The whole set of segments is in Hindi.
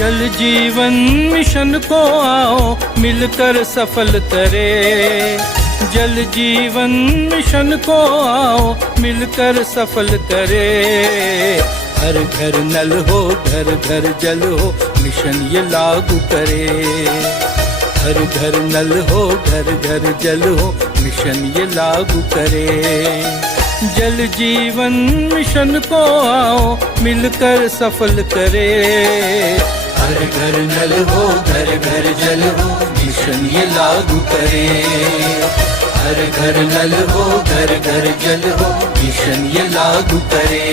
जल जीवन मिशन को आओ मिलकर सफल करे। जल जीवन मिशन को आओ मिलकर सफल करे। हर घर नल हो घर घर जल हो मिशन ये लागू करे। हर घर नल हो घर घर जल हो मिशन ये लागू करे। जल जीवन मिशन को आओ मिलकर सफल करे। हर घर नल हो घर घर जल हो मिशन ये लागू करे। हर घर नल हो घर घर जल हो मिशन ये लागू करे।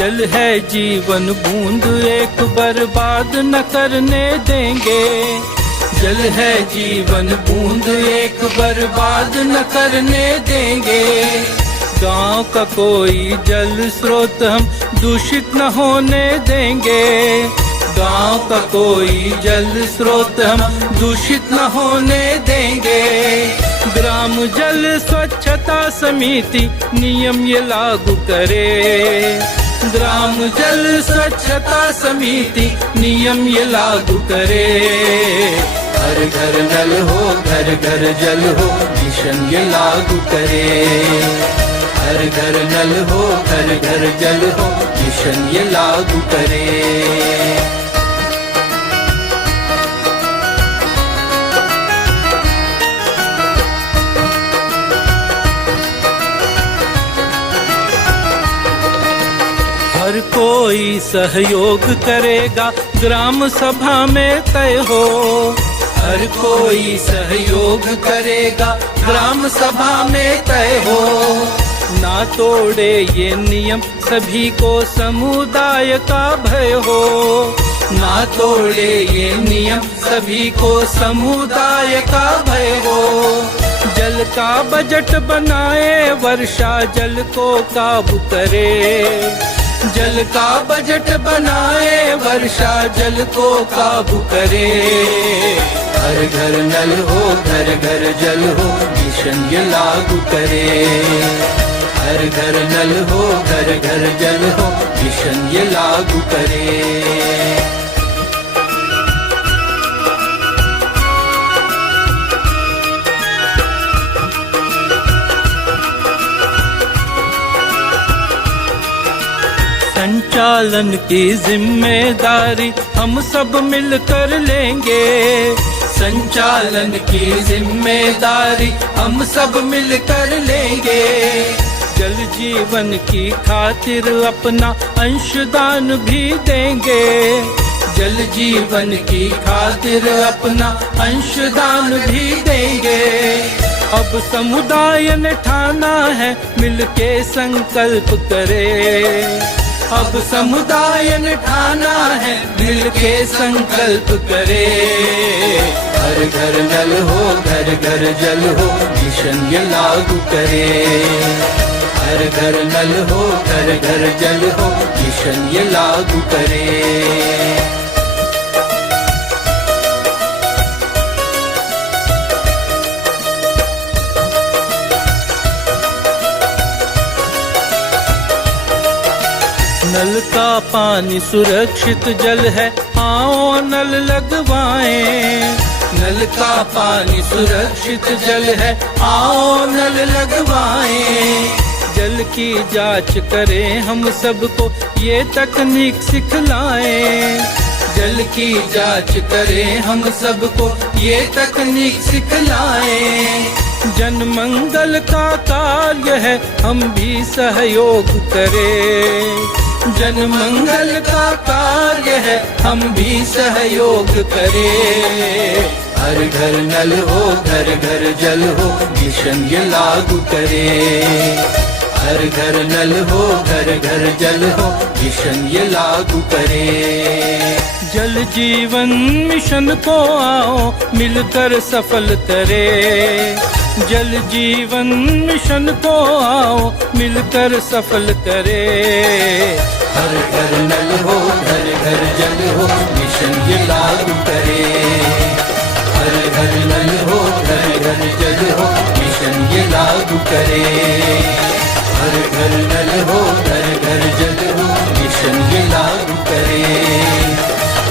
जल है जीवन बूंद एक बर्बाद न करने देंगे। जल है जीवन बूंद एक बर्बाद न करने देंगे। गांव का कोई जल स्रोत हम दूषित न होने देंगे। गांव का कोई जल स्रोत हम दूषित न होने देंगे। ग्राम जल स्वच्छता समिति नियम ये लागू करे। ग्राम जल स्वच्छता समिति नियम ये लागू करे। हर घर नल हो घर घर जल हो मिशन ये लागू करे। हर घर नल हो घर घर जल हो मिशन ये लागू करे। हर कोई सहयोग करेगा ग्राम सभा में तय हो। हर कोई सहयोग करेगा ग्राम सभा में तय हो। ना तोड़े ये नियम सभी को समुदाय का भय हो। ना तोड़े ये नियम सभी को समुदाय का भय हो। जल का बजट बनाए वर्षा जल को काबू करे। जल का बजट बनाए वर्षा जल को काबू करे। हर घर नल हो घर घर जल हो मिशन ये लागू करे। हर घर नल हो घर घर जल हो मिशन ये लागू करे। संचालन की जिम्मेदारी हम सब मिलकर लेंगे। संचालन की जिम्मेदारी हम सब मिलकर लेंगे। जल जीवन की खातिर अपना अंशदान भी देंगे। जल जीवन की खातिर अपना अंशदान भी देंगे। अब समुदाय ने ठाना है मिलके संकल्प करे। अब समुदाय ने ठाना है मिलके संकल्प करे। हर घर नल हो घर घर जल हो मिशन ये लागू करे। हर घर नल हो घर घर जल हो मिशन ये लागू करे। नल का पानी सुरक्षित जल है आओ नल लगवाएं। नल का पानी सुरक्षित जल है आओ नल लगवाएं। जल की जांच करें हम सबको ये तकनीक सिखलाएं। जल की जांच करें हम सबको ये तकनीक सिखलाएं। जन मंगल का कार्य है हम भी सहयोग करें। जन मंगल का कार्य है हम भी सहयोग करें। हर घर नल हो घर घर जल हो मिशन ये लागू करे। हर घर नल हो घर घर जल हो मिशन ये लागू करे। जल जीवन मिशन को आओ मिलकर सफल करे। जल जीवन मिशन को आओ मिलकर सफल करे। हर घर नल हो घर घर जल हो मिशन ये लागू करे। घर नल हो, घर घर जल हो, मिशन ये लागू करे। हर घर नल हो, घर घर जल हो, मिशन ये लागू करे।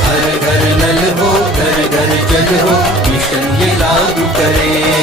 हर घर नल हो, घर घर जल हो, मिशन ये लागू करे।